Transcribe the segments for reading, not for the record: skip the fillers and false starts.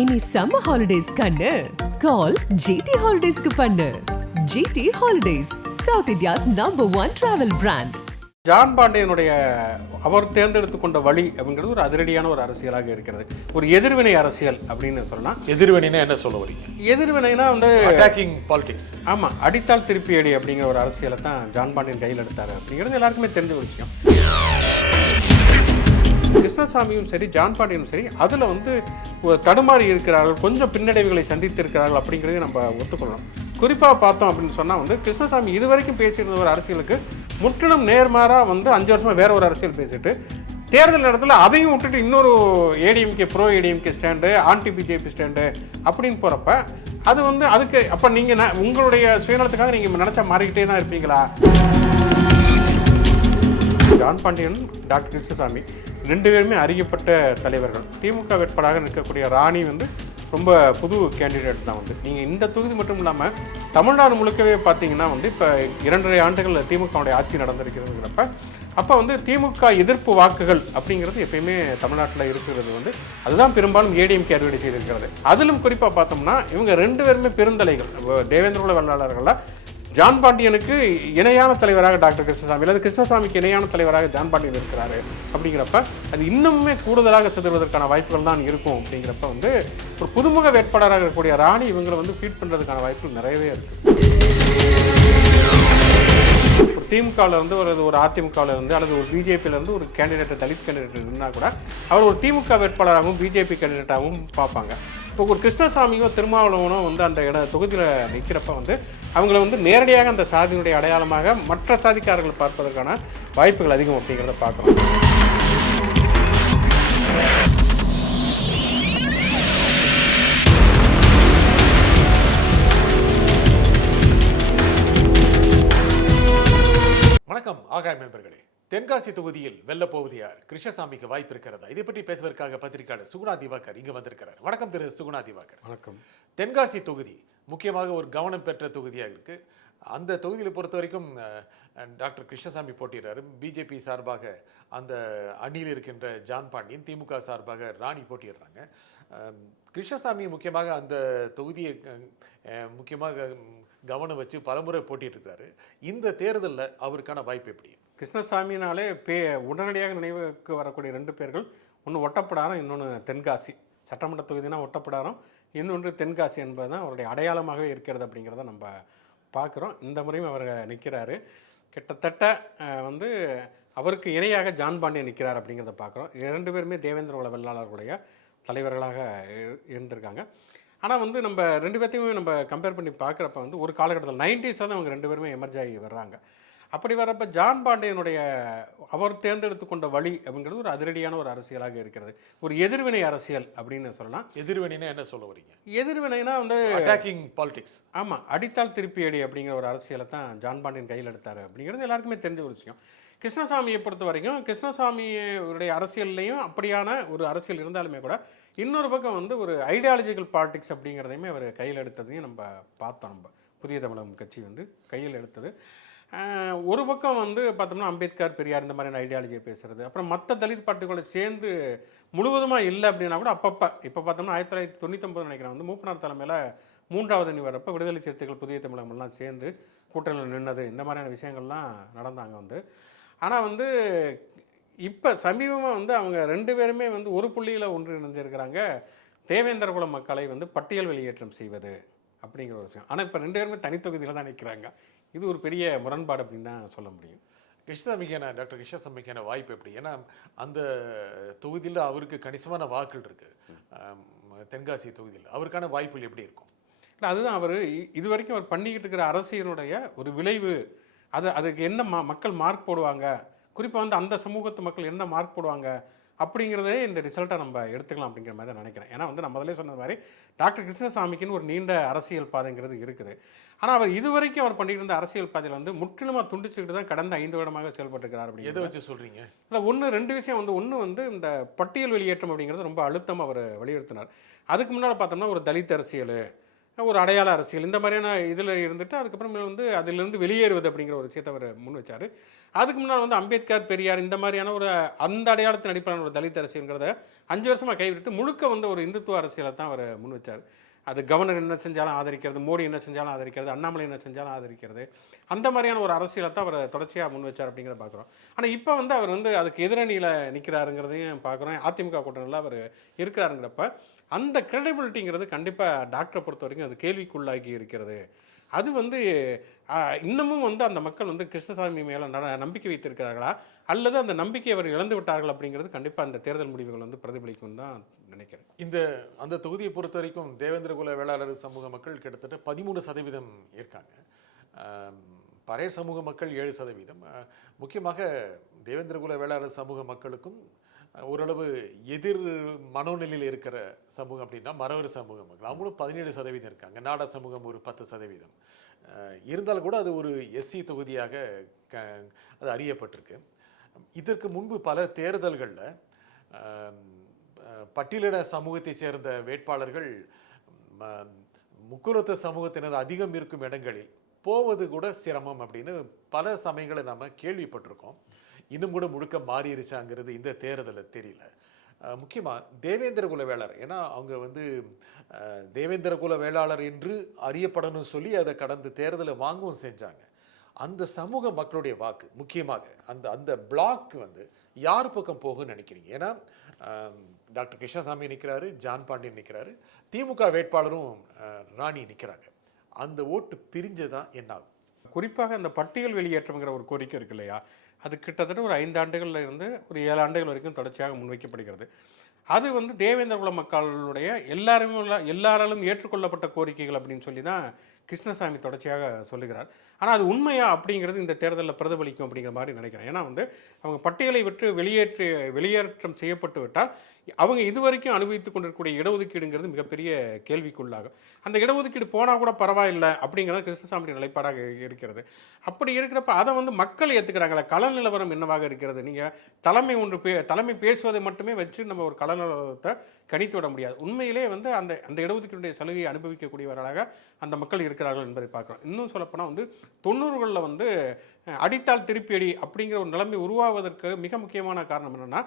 இனி summer holidays கண்ணு கால் GT ஹாலிடேஸ்க்கு பண்ணு. GT holidays, south India's #1 travel brand. John பாண்டியனுடைய அவர் தேர்ந்தெடுத்து கொண்ட வழி அப்படிங்கிறது ஒரு அதிரடியான ஒரு அரசியலாக இருக்கிறது. ஒரு எதிர்வினை அரசியல் அப்படின்னு சொல்லலாம். எதிர்வினைனா என்ன சொல்ல வரீங்க? எதிர்வினைனா வந்து அட்டாக்கிங் பாலிடிக்ஸ். ஆமாம், அடித்தால் திருப்பி அடி அப்படிங்கிற ஒரு அரசியலை தான் ஜான் பாண்டியன் கையில் எடுத்தார் அப்படிங்கிறது எல்லாருக்குமே தெரிஞ்ச ஒரு விஷயம். கிருஷ்ணசாமியும் சரி ஜான் பாண்டியனும் சரி அதில் வந்து தடுமாறி இருக்கிறார்கள், கொஞ்சம் பின்னடைவுகளை சந்தித்து இருக்கிறார்கள் அப்படிங்கிறதையும் நம்ம ஒத்துக்கொள்ளணும். குறிப்பாக பார்த்தோம் அப்படின்னு சொன்னால் வந்து கிருஷ்ணசாமி இதுவரைக்கும் பேசியிருந்த ஒரு அரசியலுக்கு முற்றிலும் நேர்மாறாக வந்து 5 வருஷமாக வேற ஒரு அரசியல் பேசிட்டு தேர்தல் நேரத்தில் அதையும் விட்டுட்டு இன்னொரு ADMK bro ADMK stand, anti BJP stand அப்படின்னு போகிறப்ப அது வந்து அதுக்கு அப்போ நீங்கள் உங்களுடைய சுயநலத்துக்காக நீங்கள் நினச்சா மாறிக்கிட்டே தான் இருப்பீங்களா? ஜான் பாண்டியன், டாக்டர் கிருஷ்ணசாமி 2 பேருமே அறியப்பட்ட தலைவர்கள். திமுக வேட்பாளராக நிற்கக்கூடிய ராணி வந்து ரொம்ப புது கேண்டிடேட் தான். வந்து நீங்கள் இந்த தொகுதி மட்டும் இல்லாமல் தமிழ்நாடு முழுக்கவே பார்த்தீங்கன்னா வந்து இப்போ 2.5 ஆண்டுகள் திமுகவுடைய ஆட்சி நடந்திருக்கிறதுங்கிறப்ப அப்போ வந்து திமுக எதிர்ப்பு வாக்குகள் அப்படிங்கிறது எப்பயுமே தமிழ்நாட்டில் இருக்கிறது வந்து அதுதான் பெரும்பாலும் ஏடிஎம்கே அறுவடை செய்திருக்கிறது. அதிலும் குறிப்பாக பார்த்தோம்னா இவங்க 2 பேருமே பெருந்தலைகள். தேவேந்திர வெள்ளாளர்களில் ஜான் பாண்டியனுக்கு இணையான தலைவராக டாக்டர் கிருஷ்ணசாமி, அல்லது கிருஷ்ணசாமிக்கு இணையான தலைவராக ஜான் பாண்டியன் இருக்கிறாரு. அப்படிங்கிறப்ப அது இன்னுமே கூடுதலாக சிதறுவதற்கான வாய்ப்புகள் தான் இருக்கும். அப்படிங்கிறப்ப வந்து ஒரு புதுமுக வேட்பாளராக இருக்கக்கூடிய ராணி இவங்களை வந்து ஃபீட் பண்ணுறதுக்கான வாய்ப்புகள் நிறையவே இருக்குது. ஒரு திமுகவில் இருந்து ஒரு அதிமுகவில் இருந்து அல்லது ஒரு பிஜேபியில இருந்து ஒரு கேண்டிடேட், தலித் கேண்டிடேட் இருந்தால் கூட அவர் ஒரு திமுக வேட்பாளராகவும் பிஜேபி கேண்டிடேட்டாகவும் பார்ப்பாங்க. இப்போ ஒரு கிருஷ்ணசாமியோ திருமாவளவனோ வந்து அந்த தொகுதியில் நிற்கிறப்ப வந்து அவங்கள வந்து நேரடியாக அந்த சாதியினுடைய அடையாளமாக மற்ற சாதிக்காரர்கள் பார்ப்பதற்கான வாய்ப்புகள் அதிகம் அப்படிங்கிறத பார்க்கலாம். வணக்கம் ஆகாய மெம்பர்களே. தென்காசி தொகுதியில் வெல்ல போவது யார்? கிருஷ்ணசாமிக்கு வாய்ப்பு இருக்கிறதா? இதை பற்றி பேசுவதற்காக பத்திரிகையாளர் சுகுணா திவாகர் இங்கு வந்திருக்கிறார். வணக்கம் திரு சுகுணா திவாகர். வணக்கம். தென்காசி தொகுதி முக்கியமாக ஒரு கவனம் பெற்ற தொகுதியாக இருக்கு. அந்த தொகுதியில் பொறுத்த வரைக்கும் டாக்டர் கிருஷ்ணசாமி போட்டியிடுறாரு. பிஜேபி சார்பாக அந்த அணியில் இருக்கின்ற ஜான் பாண்டியன், திமுக சார்பாக ராணி போட்டியிடுறாங்க. கிருஷ்ணசாமி முக்கியமாக அந்த தொகுதியை முக்கியமாக கவனம் வச்சு பலமுறை போட்டிட்டு இருக்காரு. இந்த தேர்தலில் அவருக்கான வாய்ப்பு எப்படி? கிருஷ்ணசாமினாலே உடனடியாக நினைவுக்கு வரக்கூடிய 2 பேர்கள், ஒன்று ஒட்டப்பிடாரம், இன்னொன்று தென்காசி. சட்டமன்ற தொகுதினா ஒட்டப்பிடாரம், இன்னொன்று தென்காசி என்பது தான் அவருடைய அடையாளமாகவே இருக்கிறது அப்படிங்கிறத நம்ம பார்க்குறோம். இந்த முறையும் அவர் நிற்கிறாரு. கிட்டத்தட்ட வந்து அவருக்கு இணையாக ஜான் பாண்டியன் நிற்கிறார் அப்படிங்கிறத பார்க்குறோம். 2 பேருமே தேவேந்திர வெள்ளாளர்களுடைய தலைவர்களாக இருந்திருக்காங்க. ஆனால் வந்து நம்ம 2 பேர்த்தையுமே நம்ம கம்பேர் பண்ணி பார்க்குறப்ப வந்து ஒரு காலகட்டத்தில் 90s தான் அவங்க 2 பேருமே எமர்ஜ் ஆகி வர்றாங்க. அப்படி வர்றப்ப ஜான் பாண்டியனுடைய அவர் தேர்ந்தெடுத்து கொண்ட வழி அப்படிங்கிறது ஒரு அதிரடியான ஒரு அரசியலாக இருக்கிறது. ஒரு எதிர்வினை அரசியல் அப்படின்னு சொல்லலாம். எதிர்வினைனா என்ன சொல்ல வரீங்க? எதிர்வினைனா வந்து அட்டாக்கிங் பாலிடிக்ஸ். ஆமாம், அடித்தால் திருப்பி அடி அப்படிங்கிற ஒரு அரசியலை தான் ஜான் பாண்டியன் கையில் எடுத்தார் அப்படிங்கிறது எல்லாருக்குமே தெரிஞ்ச ஒரு விஷயம். கிருஷ்ணசாமியை பொறுத்த வரைக்கும் கிருஷ்ணசாமியுடைய அரசியல்லையும் அப்படியான ஒரு அரசியல் இருந்தாலுமே கூட இன்னொரு பக்கம் வந்து ஒரு ஐடியாலஜிக்கல் பாலிடிக்ஸ் அப்படிங்கிறதையுமே அவர் கையில் எடுத்ததையும் நம்ம பார்த்தோம். நம்ம புதிய தமிழகம் கட்சி வந்து கையில் எடுத்தது. ஒரு பக்கம் வந்து பார்த்தோம்னா அம்பேத்கர், பெரியார் இந்த மாதிரியான ஐடியாலஜியை பேசுகிறது. அப்புறம் மற்ற தலித் பார்ட்டிகளோட சேர்ந்து முழுவதுமாக இல்லை அப்படின்னா கூட அப்பப்போ இப்போ பார்த்தோம்னா 1999 நினைக்கிறேன் வந்து மூப்பனார் தலைமையில் 3வது அணி வரப்போ விடுதலை சிறுத்தைகள், புதிய தமிழகம்லாம் சேர்ந்து கூட்டணியில் நின்னது, இந்த மாதிரியான விஷயங்கள்லாம் நடந்தாங்க வந்து. ஆனால் வந்து இப்போ சமீபமாக வந்து அவங்க 2 பேருமே வந்து ஒரு புள்ளியில் ஒன்று இணைஞ்சிருக்கிறாங்க. தேவேந்திர குல மக்களை வந்து பட்டியல் வெளியேற்றம் செய்வது அப்படிங்கிற ஒரு விஷயம். ஆனால் இப்போ 2 பேருமே தனித்தொகுதியில் தான் நிற்கிறாங்க. இது ஒரு பெரிய முரண்பாடு அப்படின்னு தான் சொல்ல முடியும். கிருஷ்ணசாமிக்கான டாக்டர் கிருஷ்ணசாமிக்கான வாய்ப்பு எப்படி? ஏன்னா அந்த தொகுதியில் அவருக்கு கணிசமான வாக்குகள் இருக்கு. தென்காசி தொகுதியில் அவருக்கான வாய்ப்புகள் எப்படி இருக்கும்? இல்லை, அதுதான் அவர் இது வரைக்கும் அவர் பண்ணிக்கிட்டு இருக்கிற அரசியலுடைய ஒரு விளைவு. அதுக்கு என்ன மக்கள் மார்க் போடுவாங்க, குறிப்பாக வந்து அந்த சமூகத்து மக்கள் என்ன மார்க் போடுவாங்க அப்படிங்கிறதே இந்த ரிசல்ட்டை நம்ம எடுத்துக்கலாம் அப்படிங்கிற மாதிரி தான் நினைக்கிறேன். ஏன்னா வந்து நம்ம அதிலே சொன்ன மாதிரி டாக்டர் கிருஷ்ணசாமிக்குன்னு ஒரு நீண்ட அரசியல் பாதைங்கிறது இருக்குது. ஆனால் அவர் இதுவரைக்கும் அவர் பண்ணிட்டு இருந்த அரசியல் பாதையில் வந்து முற்றிலுமாக துண்டிச்சுக்கிட்டு தான் கடந்த 5 வருடமாக செயல்பட்டுருக்கிறார். அப்படி எதை வச்சு சொல்கிறீங்க? இல்லை, 2 விஷயம் வந்து ஒன்று வந்து இந்த பட்டியல் வெளியேற்றம் அப்படிங்கிறது ரொம்ப அழுத்தம் அவர் வலியுறுத்தினார். அதுக்கு முன்னால் பார்த்தோம்னா ஒரு தலித் அரசியல், ஒரு அடையாள அரசியல் இந்த மாதிரியான இதில் இருந்துட்டு அதுக்கப்புறம் வந்து அதிலிருந்து வெளியேறுவது அப்படிங்கிற ஒரு விஷயத்தை அவர் முன் வச்சார். அதுக்கு முன்னால் வந்து அம்பேத்கர், பெரியார் இந்த மாதிரியான ஒரு அந்த அடையாளத்தின் அடிப்படையான ஒரு தலித் அரசியல்ங்கிறத 5 வருஷமாக கைவிட்டு முழுக்க வந்து ஒரு இந்துத்துவ அரசியலை தான் அவர் முன் வச்சார். அது கவர்னர் என்ன செஞ்சாலும் ஆதரிக்கிறது, மோடி என்ன செஞ்சாலும் ஆதரிக்கிறது, அண்ணாமலை என்ன செஞ்சாலும் ஆதரிக்கிறது, அந்த மாதிரியான ஒரு அரசியலை தான் அவர் தொடர்ச்சியாக முன் வச்சார் அப்படிங்கிறத பார்க்குறோம். ஆனால் இப்போ வந்து அவர் வந்து அதுக்கு எதிரணியில் நிற்கிறாருங்கிறதையும் பார்க்குறோம். அதிமுக கூட்டணியில் அவர் இருக்கிறாருங்கிறப்ப அந்த கிரெடிபிலிட்டிங்கிறது கண்டிப்பாக டாக்டரை பொறுத்த வரைக்கும் அது கேள்விக்குள்ளாகி இருக்கிறது. அது வந்து இன்னமும் வந்து அந்த மக்கள் வந்து கிருஷ்ணசாமி மேலே நம்பிக்கை வைத்திருக்கிறார்களா, அல்லது அந்த நம்பிக்கையை அவர் இழந்து விட்டார்கள் அப்படிங்கிறது கண்டிப்பாக அந்த தேர்தல் முடிவுகள் வந்து பிரதிபலிக்கும் தான் நினைக்கிறேன். அந்த தொகுதியை பொறுத்த வரைக்கும் தேவேந்திரகுல வேளாளர் சமூக மக்கள் கிட்டத்தட்ட 13% இருக்காங்க. பறையர் சமூக மக்கள் 7%. முக்கியமாக தேவேந்திரகுல வேளாளர் சமூக மக்களுக்கும் ஓரளவு எதிர் மனோநிலையில் இருக்கிற சமூகம் அப்படின்னா மறவர் சமூக மக்கள், அவங்களும் 17% இருக்காங்க. நாடார் சமூகம் ஒரு 10%. இருந்தாலும் கூட அது ஒரு எஸ்சி தொகுதியாக அது அறியப்பட்டிருக்கு. இதற்கு முன்பு பல தேர்தல்களில் பட்டியலிட சமூகத்தை சேர்ந்த வேட்பாளர்கள் முக்குலத்த சமூகத்தினர் அதிகம் இருக்கும் இடங்களில் போவது கூட சிரமம் அப்படின்னு பல சமயங்களை நம்ம கேள்விப்பட்டிருக்கோம். இன்னும் கூட முழுக்க மாறிடுச்சாங்கிறது இந்த தேர்தலில் தெரியல. முக்கியமாக தேவேந்திரகுல வேளாளர், ஏன்னா அவங்க வந்து தேவேந்திரகுல வேளாளர் என்று அறியப்படணும்னு சொல்லி அதை கடந்த தேர்தலை வாங்கவும் செஞ்சாங்க. அந்த சமூக மக்களுடைய வாக்கு முக்கியமாக அந்த அந்த பிளாக் வந்து யார் பக்கம் போகும்னு நினைக்கிறீங்க? ஏன்னா டாக்டர் கிருஷ்ணசாமி நிற்கிறாரு, ஜான் பாண்டியன் நிற்கிறாரு, திமுக வேட்பாளரும் ராணி நிற்கிறாங்க. அந்த ஓட்டு பிரிஞ்சதான் என்ன ஆகும்? குறிப்பாக அந்த பட்டியல் வெளியேற்றம்ங்கிற ஒரு கோரிக்கை இருக்கு இல்லையா, அது கிட்டத்தட்ட ஒரு 5 ஆண்டுகளில் இருந்து ஒரு 7 ஆண்டுகள் வரைக்கும் தொடர்ச்சியாக முன்வைக்கப்படுகிறது. அது வந்து தேவேந்திரகுல மக்களுடைய எல்லாராலும் ஏற்றுக்கொள்ளப்பட்ட கோரிக்கைகள் அப்படின்னு சொல்லி தான் கிருஷ்ணசாமி தொடர்ச்சியாக சொல்லுகிறார். ஆனால் அது உண்மையா அப்படிங்கிறது இந்த தேர்தலில் பிரதிபலிக்கும் அப்படிங்கிற மாதிரி நினைக்கிறேன். ஏன்னா வந்து அவங்க பட்டியலை விட்டு வெளியேற்றம் செய்யப்பட்டு விட்டால் அவங்க இதுவரைக்கும் அனுபவித்துக் கொண்டிருக்கக்கூடிய இடஒதுக்கீடுங்கிறது மிகப்பெரிய கேள்விக்குள்ளாகும். அந்த இடஒதுக்கீடு போனால் கூட பரவாயில்லை அப்படிங்கிறது கிருஷ்ணசாமியுடைய நிலைப்பாடாக இருக்கிறது. அப்படி இருக்கிறப்ப அதை வந்து மக்கள் ஏற்றுக்கிறாங்களா? கள நிலவரம் என்னவாக இருக்கிறது? நீங்கள் தலைமை பேசுவதை மட்டுமே வச்சு நம்ம ஒரு கள நிலவரத்தை கணித்து விட முடியாது. உண்மையிலே வந்து அந்த அந்த இடஒதுக்கீடுடைய சலுகையை அனுபவிக்கக்கூடியவர்களாக அந்த மக்கள் இருக்கிறார்கள் என்பதை பார்க்குறோம். இன்னும் சொல்லப்போனால் வந்து 90களில் வந்து அடித்தால் திருப்பி அடி அப்படிங்கிற ஒரு நிலைமை உருவாவதற்கு மிக முக்கியமான காரணம் என்னென்னா,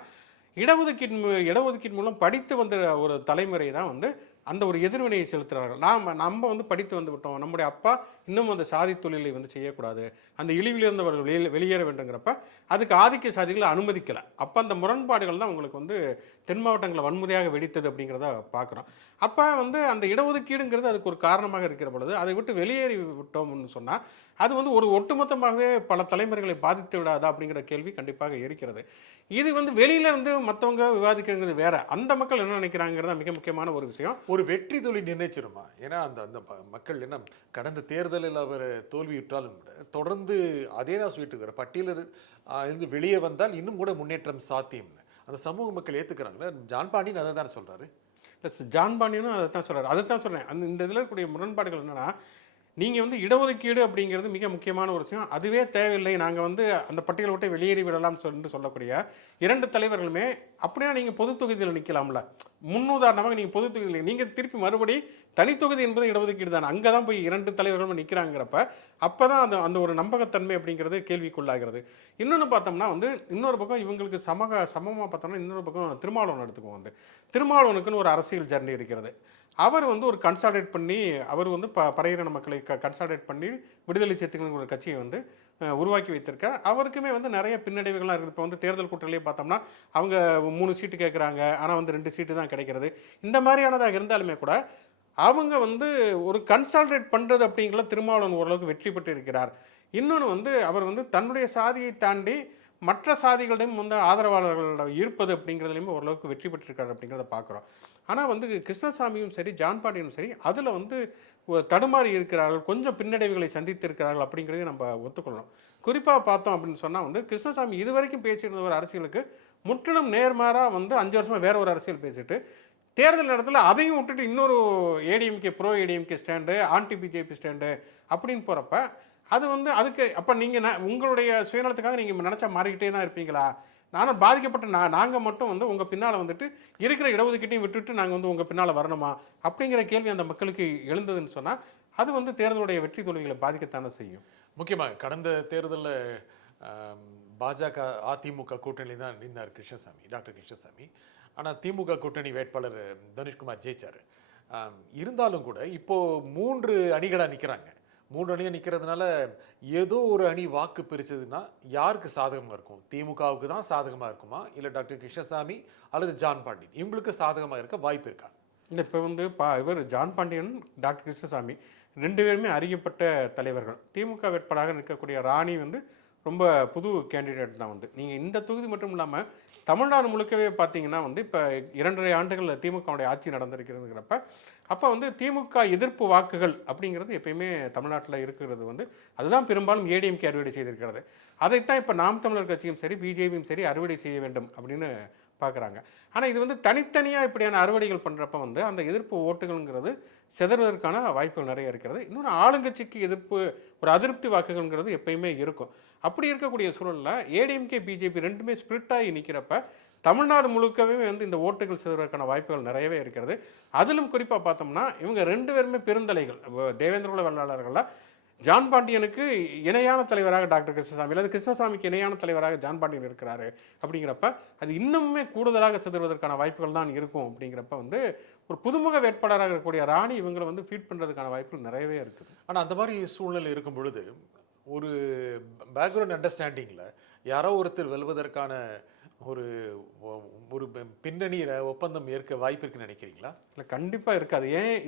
இடஒதுக்கீடு மூலம் படித்து வந்த ஒரு தலைமுறை தான் வந்து அந்த ஒரு எதிர்வினையை செலுத்துகிறார்கள். நம்ம வந்து படித்து வந்து விட்டோம், நம்முடைய அப்பா இன்னும் அந்த சாதி தொழிலை வந்து செய்யக்கூடாது, அந்த இழிவிலிருந்தவர்கள் வெளியேற வேண்டுங்கிறப்ப அதுக்கு ஆதிக்க சாதிகளை அனுமதிக்கலை. அப்போ அந்த முரண்பாடுகள் தான் உங்களுக்கு வந்து தென் மாவட்டங்களில் வன்முறையாக வெடித்தது அப்படிங்கிறத பார்க்குறோம். அப்போ வந்து அந்த இடஒதுக்கீடுங்கிறது அதுக்கு ஒரு காரணமாக இருக்கிற பொழுது அதை விட்டு வெளியேறி விட்டோம்னு சொன்னால் அது வந்து ஒரு ஒட்டுமொத்தமாகவே பல தலைமுறைகளை பாதித்து விடாதா அப்படிங்கிற கேள்வி கண்டிப்பாக இருக்கிறது. இது வந்து வெளியில இருந்து மற்றவங்க விவாதிக்கிறது வேற, அந்த மக்கள் என்ன நினைக்கிறாங்கிறத மிக முக்கியமான ஒரு விஷயம். ஒரு வெற்றி தோல்வி நிர்ணயிச்சிருமா? ஏன்னா அந்த அந்த மக்கள் என்ன கடந்த தேர்தலில் அவர் தோல்வியுற்றாலும் கூட தொடர்ந்து அதே தான் சொல்லிட்டு இருக்கிற பட்டியலில் இருந்து வெளியே வந்தால் இன்னும் கூட முன்னேற்றம் சாத்தியம்னு அந்த சமூக மக்கள் ஏற்றுக்கிறாங்களே. ஜான் பாண்டியன் அதை தானே சொல்கிறாரு. ஜான் பாண்டியனும் அதை தான் சொல்கிறார். அதை தான் சொல்கிறேன். இந்த இதில் இருக்கக்கூடிய முரண்பாடுகள் என்னென்னா, நீங்கள் வந்து இடஒதுக்கீடு அப்படிங்கிறது மிக முக்கியமான ஒரு விஷயம், அதுவே தேவையில்லை, நாங்கள் வந்து அந்த பட்டியலை விட்டு வெளியேறி விடலாம் சொல்லிட்டு சொல்லக்கூடிய 2 தலைவர்களுமே அப்படியே நீங்கள் பொது தொகுதியில் நிற்கலாம்ல. முன்னுதாரணமாக நீங்கள் பொது தொகுதியில் நீங்கள் திருப்பி மறுபடி தனித்தொகுதி என்பது இடஒதுக்கீடு தானே, அங்கே தான் போய் 2 தலைவர்களும் நிற்கிறாங்கிறப்ப அப்போ தான் அந்த அந்த ஒரு நம்பகத்தன்மை அப்படிங்கிறது கேள்விக்குள்ளாகிறது. இன்னொன்று பார்த்தோம்னா வந்து இன்னொரு பக்கம் இவங்களுக்கு சமமாக பார்த்தோம்னா இன்னொரு பக்கம் திருமாவளவன் எடுத்துக்குவோம். வந்து திருமாவளவனுக்குன்னு ஒரு அரசியல் ஜர்னி இருக்கிறது. அவர் வந்து ஒரு கன்சால்டேட் பண்ணி அவர் வந்து படையின மக்களை கன்சால்டேட் பண்ணி விடுதலை சிறுத்தைகள் ஒரு கட்சியை வந்து உருவாக்கி வைத்திருக்கார். அவருக்குமே வந்து நிறைய பின்னடைவுகள்லாம் இருக்குது. இப்போ வந்து தேர்தல் கூட்டத்திலே பார்த்தோம்னா அவங்க 3 சீட்டு கேட்குறாங்க, ஆனால் வந்து 2 சீட்டு தான் கிடைக்கிறது. இந்த மாதிரியானதாக இருந்தாலுமே கூட அவங்க வந்து ஒரு கன்சால்டேட் பண்ணுறது அப்படிங்கிற திருமாவளவன் ஓரளவுக்கு வெற்றி பெற்று இருக்கிறார். இன்னொன்று வந்து அவர் வந்து தன்னுடைய சாதியை தாண்டி மற்ற சாதிகளிடம் வந்து ஆதரவாளர்கள் இருப்பது அப்படிங்கிறதுலையுமே ஓரளவுக்கு வெற்றி பெற்றிருக்காரு அப்படிங்கிறத பார்க்குறோம். ஆனால் வந்து கிருஷ்ணசாமியும் சரி ஜான் பாண்டியனும் சரி அதில் வந்து தடுமாறி இருக்கிறார்கள், கொஞ்சம் பின்னடைவுகளை சந்தித்திருக்கிறார்கள் அப்படிங்கிறதையும் நம்ம ஒத்துக்கொள்ளணும். குறிப்பாக பார்த்தோம் அப்படின்னு சொன்னால் வந்து கிருஷ்ணசாமி இதுவரைக்கும் பேசியிருந்த ஒரு அரசியலுக்கு முற்றிலும் நேர்மாறாக வந்து 5 வருஷமாக வேற ஒரு அரசியல் பேசிட்டு தேர்தல் நேரத்தில் அதையும் விட்டுட்டு இன்னொரு ADMK bro ADMK stand, anti BJP stand அப்படின்னு போகிறப்ப அது வந்து அதுக்கு அப்போ நீங்கள் உங்களுடைய சுயநலத்துக்காக நீங்கள் நினச்சா மாறிக்கிட்டே தான் இருப்பீங்களா? ஆனால் பாதிக்கப்பட்ட நாங்கள் மட்டும் வந்து உங்கள் பின்னால் வந்துட்டு இருக்கிற இடஒதுக்கீட்டையும் விட்டுட்டு நாங்கள் வந்து உங்கள் பின்னால் வரணுமா அப்படிங்கிற கேள்வி அந்த மக்களுக்கு எழுந்ததுன்னு சொன்னால் அது வந்து தேர்தலுடைய வெற்றி தோல்விகளை பாதிக்கத்தானே செய்யும். முக்கியமாக கடந்த தேர்தலில் பாஜக அதிமுக கூட்டணி தான் நின்னார் கிருஷ்ணசாமி, டாக்டர் கிருஷ்ணசாமி. ஆனால் திமுக கூட்டணி வேட்பாளர் தனுஷ்குமார் ஜெயிச்சார். இருந்தாலும் கூட இப்போ 3 அணிகளாக நிற்கிறாங்க. 3 அணியாக நிற்கிறதுனால ஏதோ ஒரு அணி வாக்கு பிரிச்சதுன்னா யாருக்கு சாதகமாக இருக்கும்? திமுகவுக்கு தான் சாதகமாக இருக்குமா, இல்லை டாக்டர் கிருஷ்ணசாமி அல்லது ஜான் பாண்டியன் இவங்களுக்கு சாதகமாக இருக்க வாய்ப்பு இருக்கா? இல்லை, இப்போ வந்து இவர் ஜான் பாண்டியன், டாக்டர் கிருஷ்ணசாமி 2 பேருமே அறியப்பட்ட தலைவர்கள். திமுக வேட்பாளராக நிற்கக்கூடிய ராணி வந்து ரொம்ப புது கேண்டிடேட் தான். வந்து நீங்கள் இந்த தொகுதி மட்டும் இல்லாமல் தமிழ்நாடு முழுக்கவே பார்த்தீங்கன்னா வந்து இப்போ 2.5 ஆண்டுகள் திமுகவுடைய ஆட்சி நடந்திருக்கிறதுங்கிறப்ப அப்போ வந்து திமுக எதிர்ப்பு வாக்குகள் அப்படிங்கிறது எப்பயுமே தமிழ்நாட்டில் இருக்கிறது வந்து அதுதான் பெரும்பாலும் ஏடிஎம்கே அறுவடை செய்திருக்கிறது. அதைத்தான் இப்போ நாம் தமிழர் கட்சியும் சரி பிஜேபியும் சரி அறுவடை செய்ய வேண்டும் அப்படின்னு பார்க்குறாங்க. ஆனால் இது வந்து தனித்தனியாக இப்படியான அறுவடைகள் பண்ணுறப்ப வந்து அந்த எதிர்ப்பு ஓட்டுகள்ங்கிறது சிதறுவதற்கான வாய்ப்புகள் நிறைய இருக்கிறது. இன்னொன்று ஆளுங்கட்சிக்கு எதிர்ப்பு ஒரு அதிருப்தி வாக்குகள்ங்கிறது எப்பயுமே இருக்கும். அப்படி இருக்கக்கூடிய சூழலில் ஏடிஎம்கே பிஜேபி ரெண்டுமே ஸ்பிரிட்டாகி நிற்கிறப்ப தமிழ்நாடு முழுக்கவே வந்து இந்த ஓட்டுகள் சிதறுவதற்கான வாய்ப்புகள் நிறையவே இருக்கிறது. அதிலும் குறிப்பாக பார்த்தோம்னா இவங்க 2 பேருமே பெருந்தலைகள். தேவேந்திரகுல வேளாளர்களில் ஜான் பாண்டியனுக்கு இணையான தலைவராக டாக்டர் கிருஷ்ணசாமி அல்லது கிருஷ்ணசாமிக்கு இணையான தலைவராக ஜான் பாண்டியன் இருக்கிறாரு. அப்படிங்கிறப்ப அது இன்னுமே கூடுதலாக சிதறுவதற்கான வாய்ப்புகள் தான் இருக்கும். அப்படிங்கிறப்ப வந்து ஒரு புதுமுக வேட்பாளராக இருக்கக்கூடிய ராணி இவங்களை வந்து ஃபீட் பண்ணுறதுக்கான வாய்ப்புகள் நிறையவே இருக்குது. ஆனால் அந்த மாதிரி சூழ்நிலை இருக்கும் பொழுது ஒரு பேக்ரவுண்ட் அண்டர்ஸ்டாண்டிங்கில் யாரோ ஒருத்தர் வெல்வதற்கான ஒரு ஒரு பின்னணி ஒப்பந்தம் ஏற்க வாய்ப்பு இருக்குன்னு நினைக்கிறீங்களா? இல்லை, கண்டிப்பாக இருக்காது.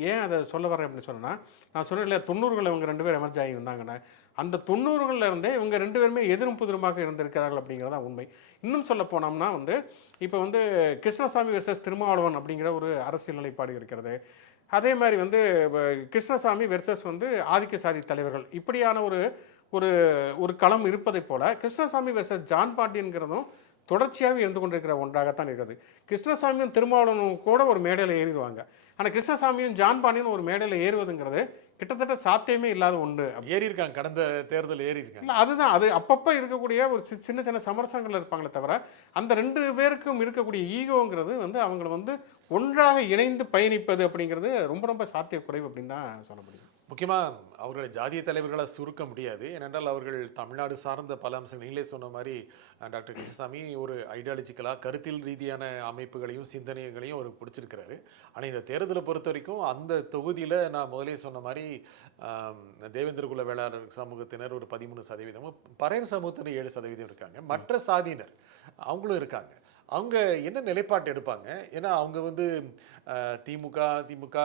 ஏன் அதை சொல்ல வரேன் அப்படின்னு சொன்னால், நான் சொன்னேன் இல்லையா 90களில் இவங்க 2 பேரும் எமர்ஜ் ஆகி வந்தாங்கன்னா அந்த 90களில் இருந்தே இவங்க 2 பேருமே எதிரும் புதிருமாக இருந்திருக்கிறார்கள் அப்படிங்கிறதா உண்மை. இன்னும் சொல்ல போனோம்னா வந்து இப்போ வந்து கிருஷ்ணசாமி வெர்சஸ் திருமாவளவன் அப்படிங்கிற ஒரு அரசியல் நிலைப்பாடு இருக்கிறது. அதே மாதிரி வந்து கிருஷ்ணசாமி வெர்சஸ் வந்து ஆதிக்க சாதி தலைவர்கள் இப்படியான ஒரு ஒரு ஒரு களம் இருப்பதை போல கிருஷ்ணசாமி வெர்சஸ் ஜான் பாண்டியன்கிறதும் தொடர்ச்சியாகவே இருந்து கொண்டிருக்கிற ஒன்றாகத்தான் இருக்கிறது. கிருஷ்ணசாமியும் திருமாவளவனும் கூட ஒரு மேடையில் ஏறிடுவாங்க. ஆனால் கிருஷ்ணசாமியும் ஜான் பாண்டியனும் ஒரு மேடையில் ஏறுவதுங்கிறது கிட்டத்தட்ட சாத்தியமே இல்லாத ஒன்று. ஏறி இருக்காங்க, கடந்த தேர்தல் ஏறி இருக்காங்க. இல்லை, அதுதான் அது அப்பப்போ இருக்கக்கூடிய ஒரு சின்ன சின்ன சமரசங்கள் இருப்பாங்களே தவிர அந்த 2 பேருக்கும் இருக்கக்கூடிய ஈகோங்கிறது வந்து அவங்களை வந்து ஒன்றாக இணைந்து பயணிப்பது அப்படிங்கிறது ரொம்ப ரொம்ப சாத்திய குறைவு அப்படின்னு தான் சொல்ல முடியும். முக்கியமாக அவர்களை ஜாதிய தலைவர்களை சுருக்க முடியாது. ஏனென்றால் அவர்கள் தமிழ்நாடு சார்ந்த பல அம்சங்கள் நீங்களே சொன்ன மாதிரி டாக்டர் கிருஷ்ணசாமி ஒரு ஐடியாலஜிக்கலாக கருத்தில் ரீதியான அமைப்புகளையும் சிந்தனைகளையும் அவர் பிடிச்சிருக்கிறாரு. ஆனால் இந்த தேர்தலை பொறுத்த வரைக்கும் அந்த தொகுதியில் நான் முதலே சொன்ன மாதிரி தேவேந்திரகுல வேளாளர் சமூகத்தினர் ஒரு 13%, பறையர் சமூகத்தினர் 7% இருக்காங்க. மற்ற சாதியினர் அவங்களும் இருக்காங்க. அவங்க என்ன நிலைப்பாட்டு எடுப்பாங்க? ஏன்னா அவங்க வந்து திமுக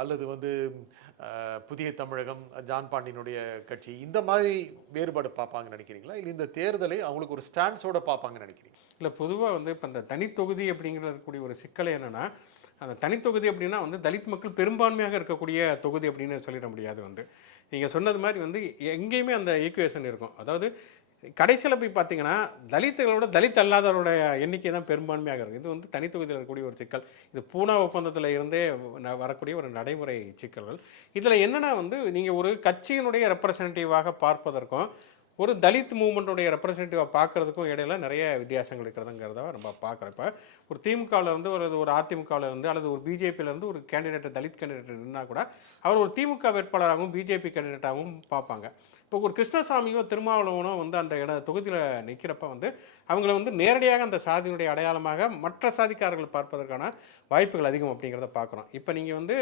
அல்லது வந்து புதிய தமிழகம், ஜான் பாண்டியனுடைய கட்சி இந்த மாதிரி வேறுபாடு பார்ப்பாங்கன்னு நினைக்கிறீங்களா, இல்லை இந்த தேர்தலை அவங்களுக்கு ஒரு ஸ்டாண்ட்ஸோட பார்ப்பாங்கன்னு நினைக்கிறீங்க? இல்லை, பொதுவாக வந்து இப்போ இந்த தனித்தொகுதி அப்படிங்கிறக்கூடிய ஒரு சிக்கலை என்னென்னா, அந்த தனித்தொகுதி அப்படின்னா வந்து தலித் மக்கள் பெரும்பான்மையாக இருக்கக்கூடிய தொகுதி அப்படின்னு சொல்லிட முடியாது. வந்து நீங்கள் சொன்னது மாதிரி வந்து எங்கேயுமே அந்த ஈக்குவேஷன் இருக்கும். அதாவது கடைசியில் போய் பார்த்தீங்கன்னா தலித்துகளோட தலித் அல்லாதவரோட எண்ணிக்கை தான் பெரும்பான்மையாக இருக்குது. இது வந்து தனித்தொகுதியில் இருக்கக்கூடிய ஒரு சிக்கல். இது பூனா ஒப்பந்தத்தில் இருந்தே வரக்கூடிய ஒரு நடைமுறை சிக்கல்கள். இதில் என்னென்னா வந்து நீங்கள் ஒரு கட்சியினுடைய ரெப்ரசன்டேட்டிவாக பார்ப்பதற்கும் ஒரு தலித் மூவ்மெண்ட்டுடைய ரெப்ரசன்டேட்டிவாக பார்க்குறதுக்கும் இடையில நிறைய வித்தியாசங்கள் இருக்கிறதுங்கிறத நம்ம பார்க்குறோம். இப்போ ஒரு திமுகவிலேருந்து ஒரு அதிமுகவிலேருந்து அல்லது ஒரு பிஜேபியிலேருந்து ஒரு கேண்டிடேட் தலித் கேண்டிடேட் நின்னா கூட அவர் ஒரு திமுக வேட்பாளராகவும் பிஜேபி கேண்டிடேட்டாகவும் பார்ப்பாங்க. இப்போ ஒரு கிருஷ்ணசாமியோ திருமாவளவனோ வந்து அந்த தொகுதியில் நிற்கிறப்ப வந்து அவங்கள வந்து நேரடியாக அந்த சாதியினுடைய அடையாளமாக மற்ற சாதிக்காரர்கள் பார்ப்பதற்கான வாய்ப்புகள் அதிகம் அப்படிங்கிறத பார்க்குறோம். இப்போ நீங்கள் வந்து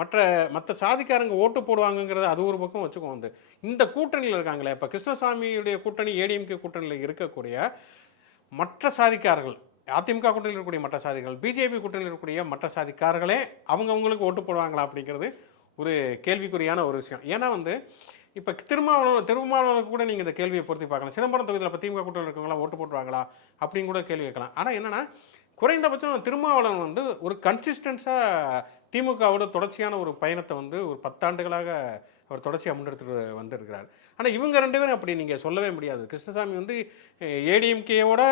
மற்ற சாதிக்காரங்க ஓட்டு போடுவாங்கங்கிறத அது ஒரு பக்கம் வச்சுக்கோ. வந்து இந்த கூட்டணியில் இருக்காங்களே, இப்போ கிருஷ்ணசாமியுடைய கூட்டணி ஏடிஎம்கே கூட்டணியில் இருக்கக்கூடிய மற்ற சாதிக்காரர்கள், அதிமுக கூட்டணியில் இருக்கக்கூடிய மற்ற சாதிகள், பிஜேபி கூட்டணியில் இருக்கக்கூடிய மற்ற சாதிக்காரர்களே அவங்களுக்கு ஓட்டு போடுவாங்களா அப்படிங்கிறது ஒரு கேள்விக்குறியான ஒரு விஷயம். ஏன்னா வந்து இப்போ திருமாவளவனுக்கு கூட நீங்கள் இந்த கேள்வியை பொருத்தி பார்க்கலாம். சிதம்பரம் தொகுதியில் இப்போ திமுக கூட்டணியில் இருக்கவங்களாம் ஓட்டு போட்டுருவாங்களா அப்படின்னு கூட கேள்வி வைக்கலாம். ஆனால் என்னென்னா குறைந்தபட்சம் திருமாவளவன் வந்து ஒரு கன்சிஸ்டன்ஸாக திமுகவோட தொடர்ச்சியான ஒரு பயணத்தை வந்து ஒரு 10 ஆண்டுகளாக அவர் தொடர்ச்சியாக முன்னெடுத்துட்டு வந்துருக்கிறார். ஆனால் இவங்க 2 பேரும் அப்படி நீங்கள் சொல்லவே முடியாது. கிருஷ்ணசாமி வந்து ஏடிஎம்கேவோட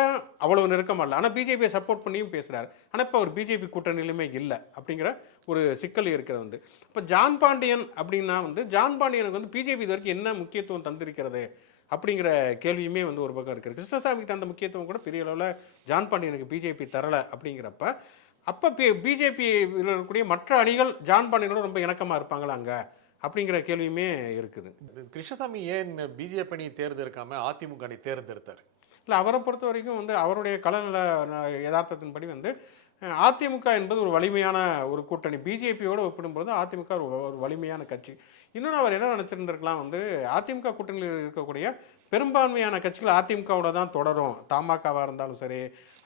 அவ்வளவு நெருக்கமாக இல்லை, ஆனால் பிஜேபியை சப்போர்ட் பண்ணியும் பேசுகிறார். ஆனால் இப்போ அவர் பிஜேபி கூட்டணியிலுமே இல்லை அப்படிங்கிற ஒரு சிக்கல் இருக்கிறது வந்து. இப்போ ஜான் பாண்டியன் அப்படின்னா வந்து ஜான் பாண்டியனுக்கு வந்து பிஜேபி இது வரைக்கும் என்ன முக்கியத்துவம் தந்திருக்கிறது அப்படிங்கிற கேள்வியுமே வந்து ஒரு பக்கம் இருக்குது. கிருஷ்ணசாமிக்கு தந்த முக்கியத்துவம் கூட பெரிய அளவில் ஜான் பாண்டியனுக்கு பிஜேபி தரலை அப்படிங்கிறப்ப அப்போ பிஜேபியில் இருக்கக்கூடிய மற்ற அணிகள் ஜான் பாண்டியனோட ரொம்ப இணக்கமாக இருப்பாங்களா அங்கே அப்படிங்கிற கேள்வியுமே இருக்குது. கிருஷ்ணசாமி ஏன் பிஜேபி அணி தேர்ந்தெடுக்காம அதிமுக அணி தேர்ந்தெடுத்தார்? இல்லை, அவரை பொறுத்த வரைக்கும் வந்து அவருடைய களநல யதார்த்தத்தின்படி வந்து அதிமுக என்பது ஒரு வலிமையான ஒரு கூட்டணி. பிஜேபியோடு ஒப்பிடும்போது அதிமுக ஒரு வலிமையான கட்சி. இன்னொன்று அவர் என்ன நினச்சிருந்திருக்கலாம் வந்து அதிமுக கூட்டணியில் இருக்கக்கூடிய பெரும்பான்மையான கட்சிகள் அதிமுகவோட தான் தொடரும். தமாகவாக இருந்தாலும் சரி,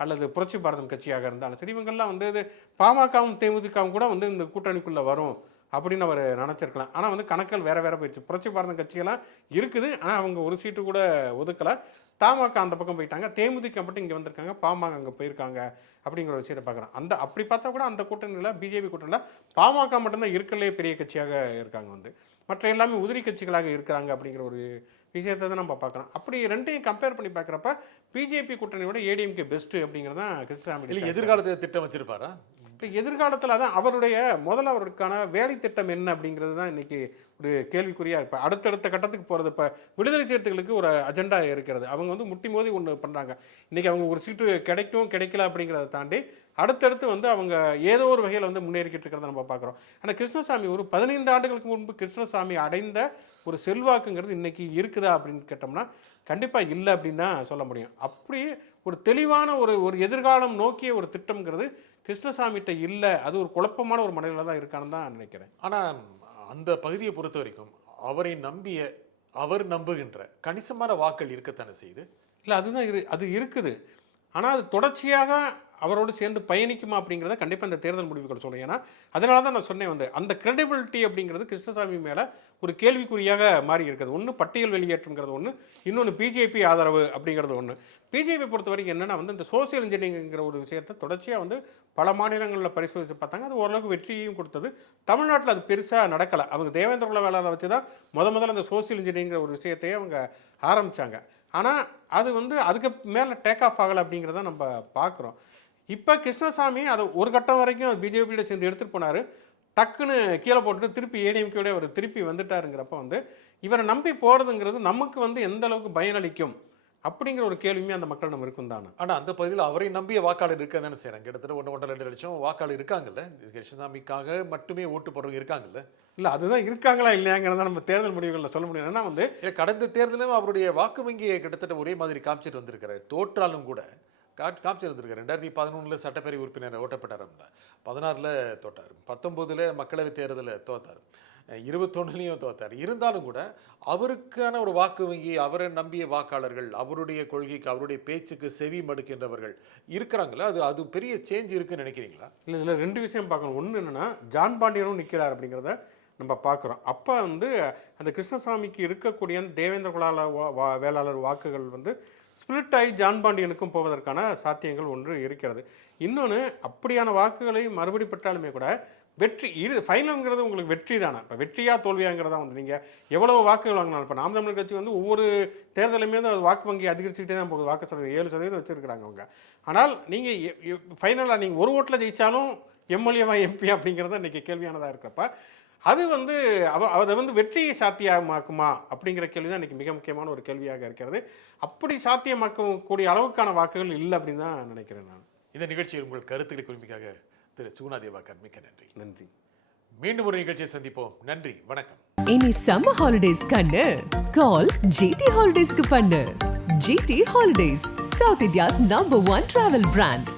அல்லது புரட்சி பாரதம் கட்சியாக இருந்தாலும் சரி, இவங்கெல்லாம் வந்து இது பாமகவும் தேமுதிகவும் கூட வந்து இந்த கூட்டணிக்குள்ளே வரும் அப்படின்னு அவர் நினச்சிருக்கலாம். ஆனால் வந்து கணக்கில் வேறு வேறு போயிடுச்சு. புரட்சி பாரதம் கட்சியெல்லாம் இருக்குது, ஆனால் அவங்க ஒரு சீட்டு கூட ஒதுக்கலை. தமாக அந்த பக்கம் போயிட்டாங்க, தேமுதிக மட்டும் இங்கே வந்திருக்காங்க, பாமக அங்கே போயிருக்காங்க அப்படிங்கிற ஒரு விஷயத்தை பார்க்குறோம். அப்படி பார்த்தா கூட அந்த கூட்டணியில் பிஜேபி கூட்டணியில் பாமக மட்டும்தான் இருக்கலே பெரிய கட்சியாக இருக்காங்க வந்து. மற்ற எல்லாமே உதிரி கட்சிகளாக இருக்கிறாங்க அப்படிங்கிற ஒரு விஷயத்தை தான் நம்ம பார்க்குறோம். அப்படி ரெண்டையும் கம்பேர் பண்ணி பார்க்குறப்ப பிஜேபி கூட்டணியோட ஏடிஎம்கே பெஸ்ட்டு அப்படிங்கிறதான் கிருஷ்ணசாமி. எதிர்காலத்தில் திட்டம் வச்சிருப்பாரா? இப்போ எதிர்காலத்தில் தான் அவருடைய முதல்ல அவருக்கான வேலை திட்டம் என்ன அப்படிங்கிறது தான் இன்றைக்கி ஒரு கேள்விக்குறியாக இப்போ அடுத்தடுத்த கட்டத்துக்கு போகிறது. இப்போ விடுதலை சிறுத்தைகளுக்கு ஒரு அஜெண்டா இருக்கிறது. அவங்க வந்து முட்டி மோதி ஒன்று பண்ணுறாங்க. இன்றைக்கி அவங்க ஒரு சீட்டு கிடைக்கும் கிடைக்கல அப்படிங்கிறத தாண்டி அடுத்தடுத்து வந்து அவங்க ஏதோ ஒரு வகையில் வந்து முன்னேறிக்கிட்டு இருக்கிறத நம்ம பார்க்குறோம். ஆனால் கிருஷ்ணசாமி ஒரு 15 ஆண்டுகளுக்கு முன்பு கிருஷ்ணசாமி அடைந்த ஒரு செல்வாக்குங்கிறது இன்றைக்கி இருக்குதா அப்படின்னு கேட்டோம்னா கண்டிப்பாக இல்லை அப்படின்னு தான் சொல்ல முடியும். அப்படி ஒரு தெளிவான ஒரு எதிர்காலம் நோக்கிய ஒரு திட்டம்ங்கிறது கிருஷ்ணசாமிகிட்ட இல்லை. அது ஒரு குழப்பமான ஒரு மனநிலை தான் இருக்கான்னு தான் நினைக்கிறேன். ஆனால் அந்த பகுதியை பொறுத்த வரைக்கும் அவரை அவர் நம்புகின்ற கணிசமான வாக்கள் இருக்கத்தானே செய்யுது. இல்லை, அதுதான் அது இருக்குது. ஆனால் அது தொடர்ச்சியாக அவரோடு சேர்ந்து பயணிக்குமா அப்படிங்கிறத கண்டிப்பாக இந்த தேர்தல் முடிவுகள் சொல்லுங்கள். ஏன்னா அதனால தான் நான் சொன்னேன் வந்து அந்த கிரெடிபிலிட்டி அப்படிங்கிறது கிருஷ்ணசாமி மேலே ஒரு கேள்விக்குறியாக மாறி இருக்கிறது. ஒன்று பட்டியல் வெளியேற்றுங்கிறது ஒன்று, இன்னொன்று பிஜேபி ஆதரவு அப்படிங்கிறது ஒன்று. பிஜேபி பொறுத்த வரைக்கும் என்னென்னா வந்து இந்த சோசியல் இன்ஜினியரிங்கிற ஒரு விஷயத்தை தொடர்ச்சியாக வந்து பல மாநிலங்களில் பரிசோதித்து பார்த்தாங்க. அது ஓரளவுக்கு வெற்றியையும் கொடுத்தது. தமிழ்நாட்டில் அது பெருசாக நடக்கலை. அவங்க தேவேந்திர குல வேளாளரை வச்சு தான் முதல்ல அந்த சோசியல் இன்ஜினியரிங்கிற ஒரு விஷயத்தையே அவங்க ஆரம்பித்தாங்க. ஆனால் அது வந்து அதுக்கு மேலே டேக் ஆஃப் ஆகலை அப்படிங்கிறத நம்ம பார்க்குறோம். இப்போ கிருஷ்ணசாமி அதை ஒரு கட்டம் வரைக்கும் பிஜேபியோட சேர்ந்து எடுத்துகிட்டு போனார். டக்குன்னு கீழே போட்டுட்டு திருப்பி ஏடிஎம்கேயோட அவர் திருப்பி வந்துட்டாருங்கிறப்ப வந்து இவரை நம்பி போகிறதுங்கிறது நமக்கு வந்து எந்த அளவுக்கு பயனளிக்கும் அப்படிங்கிற ஒரு கேள்வியுமே அந்த மக்கள் நம்ம இருக்கும் தானே. ஆனால் அந்த பகுதியில் அவரை நம்பிய வாக்காளர் இருக்க தானே செய்கிறாங்க. கிட்டத்தட்ட 1.2 லட்சம் வாக்காளர் இருக்காங்கல்ல. கிருஷ்ணசாமிக்காக மட்டுமே ஓட்டு போடுறவங்க இருக்காங்கல்ல. இல்லை, அதுதான் இருக்காங்களா இல்லையாங்கிறத நம்ம தேர்தல் முடிவுகளில் சொல்ல முடியும். ஏன்னா வந்து கடந்த தேர்தலும் அவருடைய வாக்கு வங்கியை கிட்டத்தட்ட ஒரே மாதிரி காமிச்சிட்டு வந்திருக்கிறார். தோற்றாலும் கூட காமிச்சிருந்திருக்காரு. 2011 சட்டப்பேரவை உறுப்பினர் ஓட்டப்பட்டார், 16 தோட்டார், 19 மக்களவைத் தேர்தலில் தோத்தார், 21 தோத்தார். இருந்தாலும் கூட அவருக்கான ஒரு வாக்கு வங்கி, அவரை நம்பிய வாக்காளர்கள், அவருடைய கொள்கைக்கு அவருடைய பேச்சுக்கு செவி மடுக்கின்றவர்கள் இருக்கிறாங்களா? அது பெரிய சேஞ்ச் இருக்குன்னு நினைக்கிறீங்களா? இல்லை, இதில் 2 விஷயம் பார்க்கணும். ஒன்று என்னென்னா ஜான் பாண்டியனும் நிற்கிறார் அப்படிங்கிறத நம்ம பார்க்குறோம். அப்போ வந்து அந்த கிருஷ்ணசாமிக்கு இருக்கக்கூடிய தேவேந்திர குல வேளாளர் வாக்குகள் வந்து ஸ்பிளிட் ஆகி ஜான் பாண்டியனுக்கும் போவதற்கான சாத்தியங்கள் ஒன்று இருக்கிறது. இன்னொன்று அப்படியான வாக்குகளை மறுபடி பெற்றாலுமே கூட வெற்றி ஃபைனல்ங்கிறது உங்களுக்கு வெற்றி தானே. இப்போ வெற்றியா தோல்வியாங்கிறதா வந்து நீங்கள் எவ்வளவு வாக்குகள் வாங்கினாலும் இப்போ நாம் தமிழர் கட்சி வந்து ஒவ்வொரு தேர்தலுமே தான் அது வாக்கு வங்கி அதிகரிச்சுக்கிட்டே தான் போகுது. வாக்கு சதவீதம் 7% வச்சுருக்கிறாங்க அவங்க. ஆனால் நீங்கள் ஃபைனலாக நீங்கள் ஒரு ஓட்டில் ஜெயித்தாலும் எம்எல்ஏவா எம்பி அப்படிங்கிறது இன்றைக்கி கேள்வியானதாக இருக்கிறப்ப அது வந்து அதை வந்து வெற்றியை சாத்தியமாக்குமா அப்படிங்கிற கேள்வி தான் இன்றைக்கி மிக முக்கியமான ஒரு கேள்வியாக இருக்கிறது. அப்படி சாத்தியமாக்கக்கூடிய அளவுக்கான வாக்குகள் இல்லை அப்படின்னு தான் நினைக்கிறேன் நான். இந்த நிகழ்ச்சியில் உங்கள் கருத்துக்களை குறிப்பிக்காக திரு சுகுணா தேவாகர் மிக்க நன்றி. நன்றி. மீண்டும் ஒரு நிகழ்ச்சியை சந்திப்போம். நன்றி, வணக்கம். இனி சம்மர் ஹாலிடேஸ் கண்ணு கால் ஜிடி ஹாலிடேஸ்க்கு பண்ணு. GT holidays, south India's number 1 travel brand.